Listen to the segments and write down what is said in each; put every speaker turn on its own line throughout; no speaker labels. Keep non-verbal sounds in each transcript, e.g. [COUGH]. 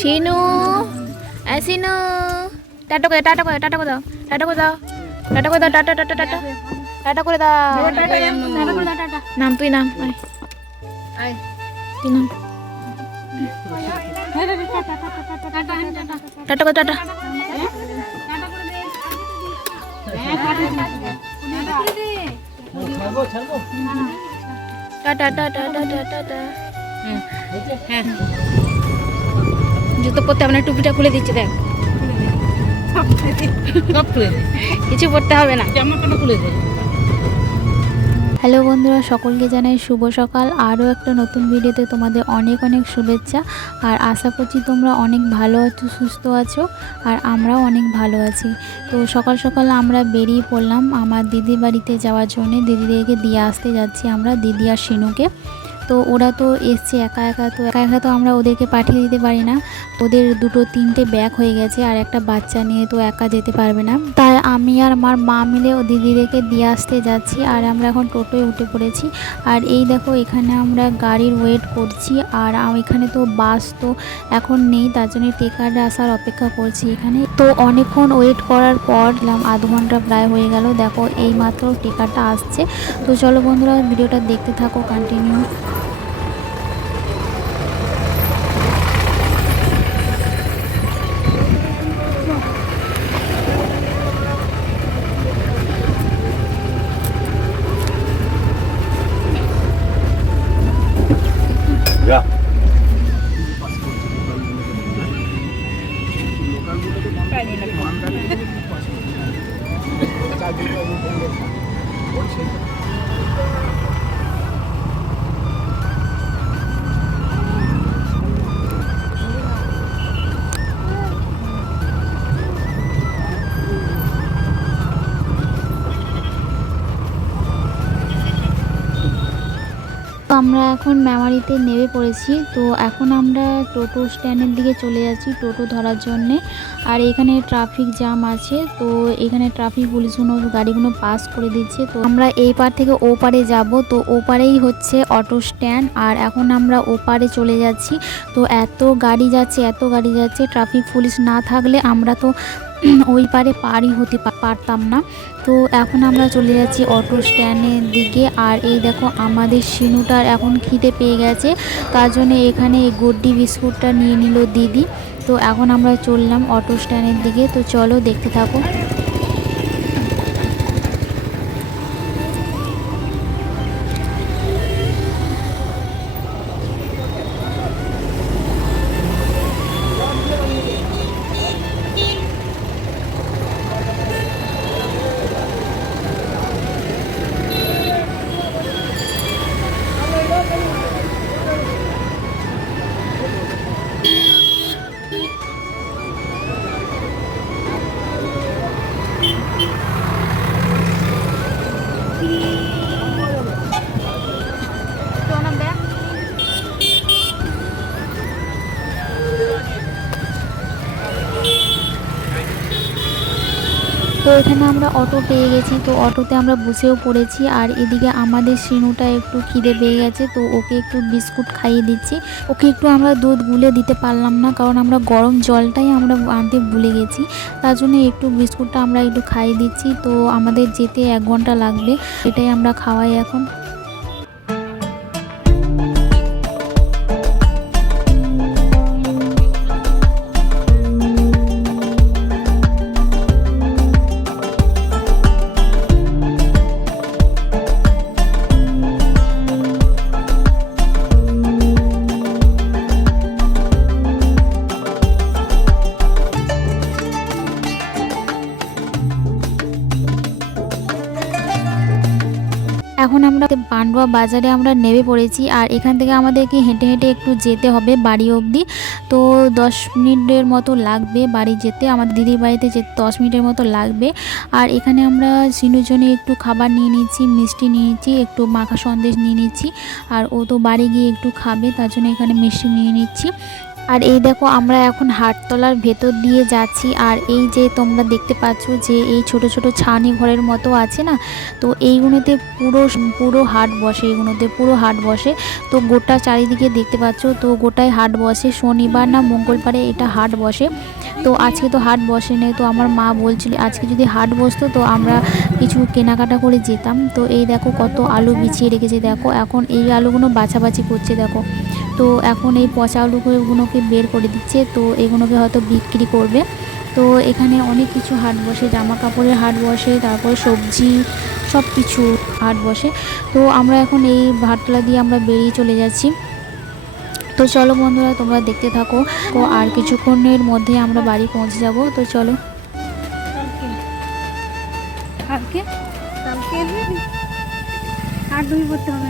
শিনু এ শিনু টাটা করে টাটা করে টাটা করে দাও টাটা করে দাও টাটা করে দাও টাটা টাটা টাটা টাটা করে দাও নাম তুই নাম আয়। তুই নাম টাটা করে tata tata tata tata tata হ্যাঁ জুতো পরতে হবে না টুপিটা খুলে দিচ্ছি দেখ।
সব খুলে দে।
কিছু পরতে হবে না।
জামা প্যান্ট খুলে দে।
হ্যালো বন্ধুরা সকলকে জানাই শুভ সকাল। আরও একটা নতুন ভিডিওতে তোমাদের অনেক অনেক শুভেচ্ছা। আর আশা করছি তোমরা অনেক ভালো আছো সুস্থ আছো আর আমরাও অনেক ভালো আছি। তো সকাল সকাল আমরা বেরিয়ে পড়লাম আমার দিদির বাড়িতে যাওয়ার জন্যে। দিদিদেরকে দিয়ে আসতে যাচ্ছি আমরা দিদি আর শিনুকে। তো ওরা তো এসছে একা একা, তো একা একা তো আমরা ওদেরকে পাঠিয়ে দিতে পারি না। ওদের দুটো তিনটে ব্যাগ হয়ে গেছে আর একটা বাচ্চা নিয়ে তো একা যেতে পারবে না। তাই আমি আর আমার মা মিলে ও দিদিদেরকে দিয়ে আসতে যাচ্ছি আর আমরা এখন টোটোয় উঠে পড়েছি। আর এই দেখো, এখানে আমরা গাড়ির ওয়েট করছি আর এখানে তো বাস তো এখন নেই, তার জন্য টেকার আসার অপেক্ষা করছি এখানে। তো অনেকক্ষণ ওয়েট করার পর আধ ঘণ্টা প্রায় হয়ে গেল। দেখো এই মাত্র টেকারটা আসছে। তো চলো বন্ধুরা, ভিডিওটা দেখতে থাকো কন্টিনিউ তো আমরা এখন মেমারিতে নেমে পড়েছি। তো এখন আমরা টোটো স্ট্যান্ডের দিকে চলে যাচ্ছি টোটো ধরার জন্যে। আর এখানে ট্রাফিক জ্যাম আছে, তো এখানে ট্রাফিক পুলিশগুলো গাড়িগুলো পাস করে দিচ্ছে। তো আমরা এই পার থেকে ও পারে যাব। তো ও পারেই হচ্ছে অটো স্ট্যান্ড আর এখন আমরা ও পারে চলে যাচ্ছি। তো এত গাড়ি যাচ্ছে, এত গাড়ি যাচ্ছে ট্রাফিক পুলিশ না থাকলে আমরা তো [CLEARS THROAT] ওই পারে পারই হতে পারতাম না। তো এখন আমরা চলে যাচ্ছি অটো স্ট্যান্ডের দিকে। আর এই দেখো আমাদের সিনুটার এখন খিদে পেয়ে গেছে। তার জন্য এখানে এই গড্ডি বিস্কুটটা নিয়ে নিল দিদি। তো এখন আমরা চললাম অটো স্ট্যান্ডের দিকে। তো চলো দেখতে থাকো। আমরা অটো পেয়ে গেছি, তো অটোতে আমরা বসেও পড়েছি। আর এদিকে আমাদের শিনুটা একটু খিদে পেয়ে গেছে, তো ওকে একটু বিস্কুট খাইয়ে দিচ্ছি। ওকে একটু আমরা দুধ গুলে দিতে পারলাম না, কারণ আমরা গরম জলটাই আমরা আনতে ভুলে গেছি। তার জন্য একটু বিস্কুটটা আমরা একটু খাইয়ে দিচ্ছি, তো আমাদের যেতে এক ঘণ্টা লাগবে, এটাই আমরা খাওয়াই এখন। এখন আমরা পান্ডুয়া বাজারে আমরা নেমে পড়েছি আর এখান থেকে আমাদেরকে হেঁটে হেঁটে একটু যেতে হবে বাড়ি অবধি। তো দশ মিনিটের মতো লাগবে বাড়ি যেতে, আমাদের দিদির বাড়িতে যেতে দশ মিনিটের মতো লাগবে। আর এখানে আমরা সিনুজনে একটু খাবার নিয়ে নিচ্ছি মিষ্টি নিয়ে নিচ্ছি একটু মাখা সন্দেশ নিয়ে নিচ্ছি আর ও তো বাড়ি গিয়ে একটু খাবে, তার জন্য এখানে মিষ্টি নিয়ে নিচ্ছি। আর এই দেখো, আমরা এখন হাটতলার ভেতর দিয়ে যাচ্ছি। আর এই যে তোমরা দেখতে পাচ্ছ যে এই ছোট ছোট ছানি ঘরের মতো আছে না? তো এইগুলোতে পুরো পুরো হাট বসে, এইগুলোতে পুরো হাট বসে। তো গোটা চারিদিকে দেখতে পাচ্ছ, তো গোটায় হাট বসে। শনিবার না মঙ্গলবারে এটা হাট বসে। তো আজকে তো হাট বসে নেই, তো আমার মা বলছিল আজকে যদি হাট বসতো তো আমরা কিছু কেনাকাটা করে যেতাম। তো এই দেখো কত আলু বিছিয়ে রেখেছে, দেখো। এখন এই আলুগুলো বাছাবাছি করছে, দেখো। তো এখন এই পচা আলুগুলোকে বের করে দিচ্ছে তো এগুলোকে হয়তো বিক্রি করবে। তো এখানে অনেক কিছু হাট বসে জামা কাপড়ের হাট বসে তারপর সবজি সব কিছু হাট বসে। তো আমরা এখন এই হাটতলা দিয়ে আমরা বেরিয়ে চলে যাচ্ছি। তো চলো বন্ধুরা তোমরা দেখতে থাকো। তো আর কিছুক্ষণের মধ্যে আমরা বাড়ি পৌঁছে যাব। তো চলো।
আর দুই করতে হবে।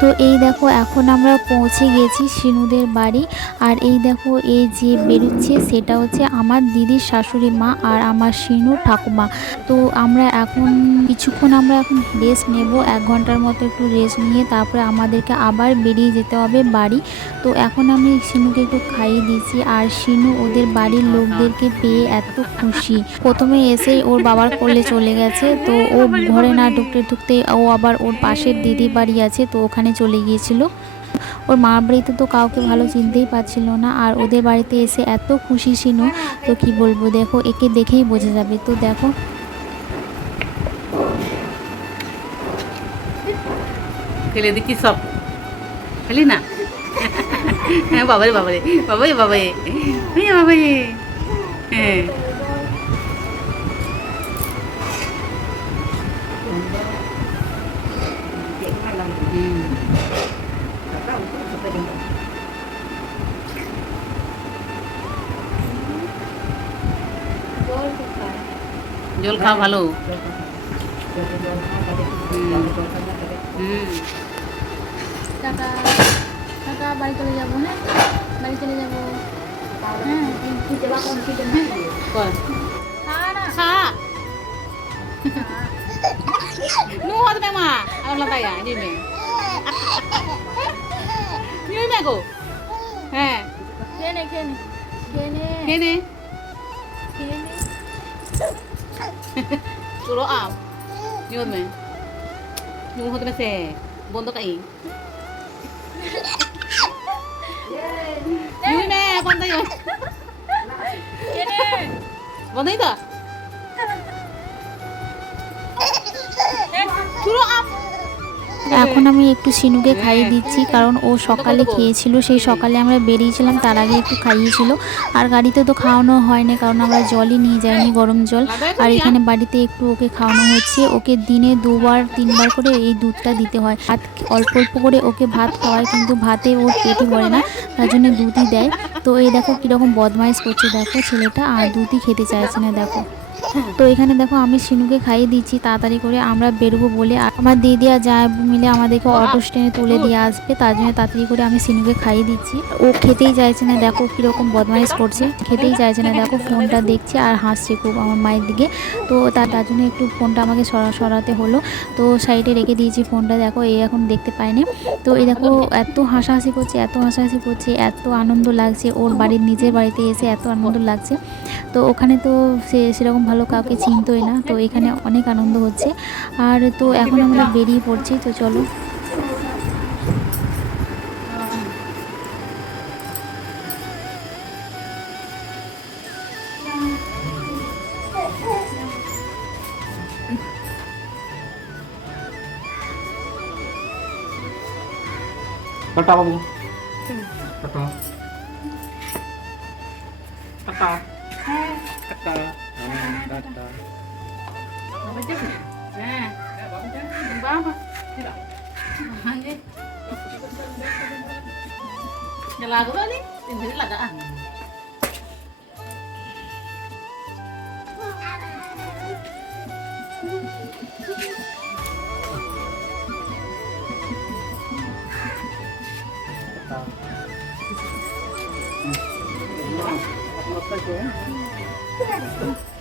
তো এই দেখো, এখন আমরা পৌঁছে গেছি সিনুদের বাড়ি। আর এই দেখো এই যে বেরোচ্ছে, সেটা হচ্ছে আমার দিদির শাশুড়ি মা আর আমার সিনু ঠাকুমা। তো আমরা এখন, কিছুক্ষণ আমরা এখন রেস্ট নেব, এক ঘণ্টার মতো একটু রেস্ট নিয়ে তারপরে আমাদেরকে আবার বেরিয়ে যেতে হবে বাড়ি। তো এখন আমি সিনুকে একটু খাইয়ে দিয়েছি আর সিনু ওদের বাড়ির লোকদেরকে পেয়ে এত খুশি। প্রথমে এসে ওর বাবার কোলে চলে গেছে, তো ও ঘরে না ঢুকতে ঢুকতে ও আবার ওর পাশের দিদি বাড়ি আছে, তো ওখানে চলে গিয়েছিল। ওর মা বাড়িতে তো কাউকে ভালো চিনতেই পারছিল না, আর ওদের বাড়িতে এসে এত খুশি ছিল তো কি বলব? দেখো, একে দেখেই বোঝা যাবে। তো দেখো।
ফেলে দিচ্ছি সব। ফেলি না? হ্যাঁ হ্যাঁ হ্যাঁ। জল খাওয়া ভালো।
টাকা টাকা বাড়ি চলে যাব হ্যাঁ? বাড়ি চলে যাব। হ্যাঁ
খা ao là tay à đi mẹ như Turo up. Yun me. Yung hot mese. Bondo
ka eh.
Yun me. Bondo yun. Bondo ito.
এখন আমি একটু সিনুকে খাইয়ে দিচ্ছি কারণ ও সকালে খেয়েছিল সেই সকালে আমরা বেরিয়েছিলাম তার আগে একটু খাইয়েছিল। আর গাড়িতে তো খাওয়ানো হয়নি কারণ আমরা জলই নিয়ে যাইনি গরম জল। আর এখানে বাড়িতে একটু ওকে খাওয়ানো হচ্ছে। ওকে দিনে দুবার তিনবার করে এই দুধটা দিতে হয়। ভাত অল্প অল্প করে ওকে ভাত খাওয়ায় কিন্তু ভাতে ওর পেটে ভরে না তার জন্য দুধই দেয়। তো এই দেখো কীরকম বদমাইশ করছে দেখো ছেলেটা আর দুধই খেতে চাইছে না দেখো। তো এখানে দেখো আমি সিনুকে খাইয়ে দিচ্ছি, তাড়াতাড়ি করে আমরা বেরোবো বলে। আমার দিদি আর যা মিলে আমাদেরকে অটো স্ট্যান্ডে তুলে দিয়ে আসবে, তার জন্য তাড়াতাড়ি করে আমি সিনুকে খাইয়ে দিচ্ছি। ও খেতেই চাইছে না, দেখো কীরকম বদমাইশ করছে, খেতেই চাইছে না। দেখো ফোনটা দেখছে আর হাসছে খুব আমার মায়ের দিকে। তো তার তার জন্য একটু ফোনটা আমাকে সরা, সরাতে হলো। তো সাইডে রেখে দিয়েছি ফোনটা, দেখো এই এখন দেখতে পায়নি। তো এই দেখো এত হাসাহাসি করছে, এত হাসাহাসি করছে, এত আনন্দ লাগছে। ওর বাড়ির নিজের বাড়িতে এসে এত আনন্দ লাগছে। তো ওখানে তো সে সেরকম ভালো কাউকে চিনতোই না তো এখানে অনেক আনন্দ হচ্ছে। আর তো এখন আমরা বেরিয়ে পড়ছি তো চলো।
টাটা বাবু। Tata tata tata
낫다. 먹었지? 네. 좀 봐봐. 들어. 아니. Giờ là cũng đó đi, tìm thử
là đã ăn.
Hãy subscribe
cho kênh Ghiền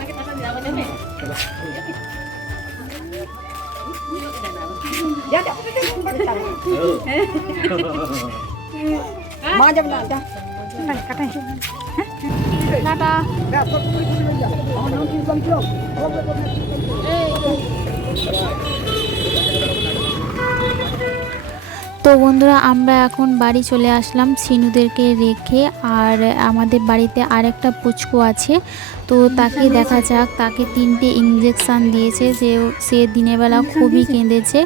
Pakai apa tidak? Apa jamnya?
Ta-ta
তো বন্ধুরা, আমরা এখন বাড়ি চলে আসলাম সিনুদেরকে রেখে। আর আমাদের বাড়িতে আরেকটা পুচকু আছে। তো তাকে দেখা যাক, তাকে তিনটে ইঞ্জেকশান দিয়েছে যে সে দিনের বেলা খুবই কেঁদেছে।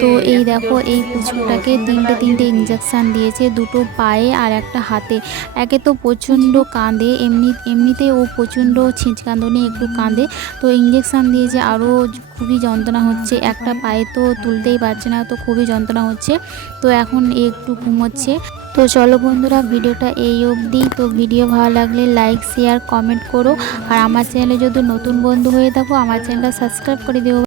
তো এই দেখো, এই পুচকুটাকে তিনটে তিনটে ইঞ্জেকশান দিয়েছে, দুটো পায়ে আর একটা হাতে। একে তো প্রচণ্ড কাঁদে, এমনি, এমনিতে ও প্রচণ্ড ছিঁচকাঁদনি একটু কাঁদে। তো ইঞ্জেকশান দিয়েছে আরও খুবই যন্ত্রণা হচ্ছে। একটা পায়ে তো তুলতেই পারছে না, তো খুবই যন্ত্রণা হচ্ছে। তো এখন একটু ঘুমোচ্ছে। তো চলো বন্ধুরা, ভিডিওটা এই অবধি। তো ভিডিও ভালো লাগলে লাইক শেয়ার কমেন্ট করো। আর আমার চ্যানেলে যদি নতুন বন্ধু হয়ে থাকো, আমার চ্যানেলটা সাবস্ক্রাইব করে দিও।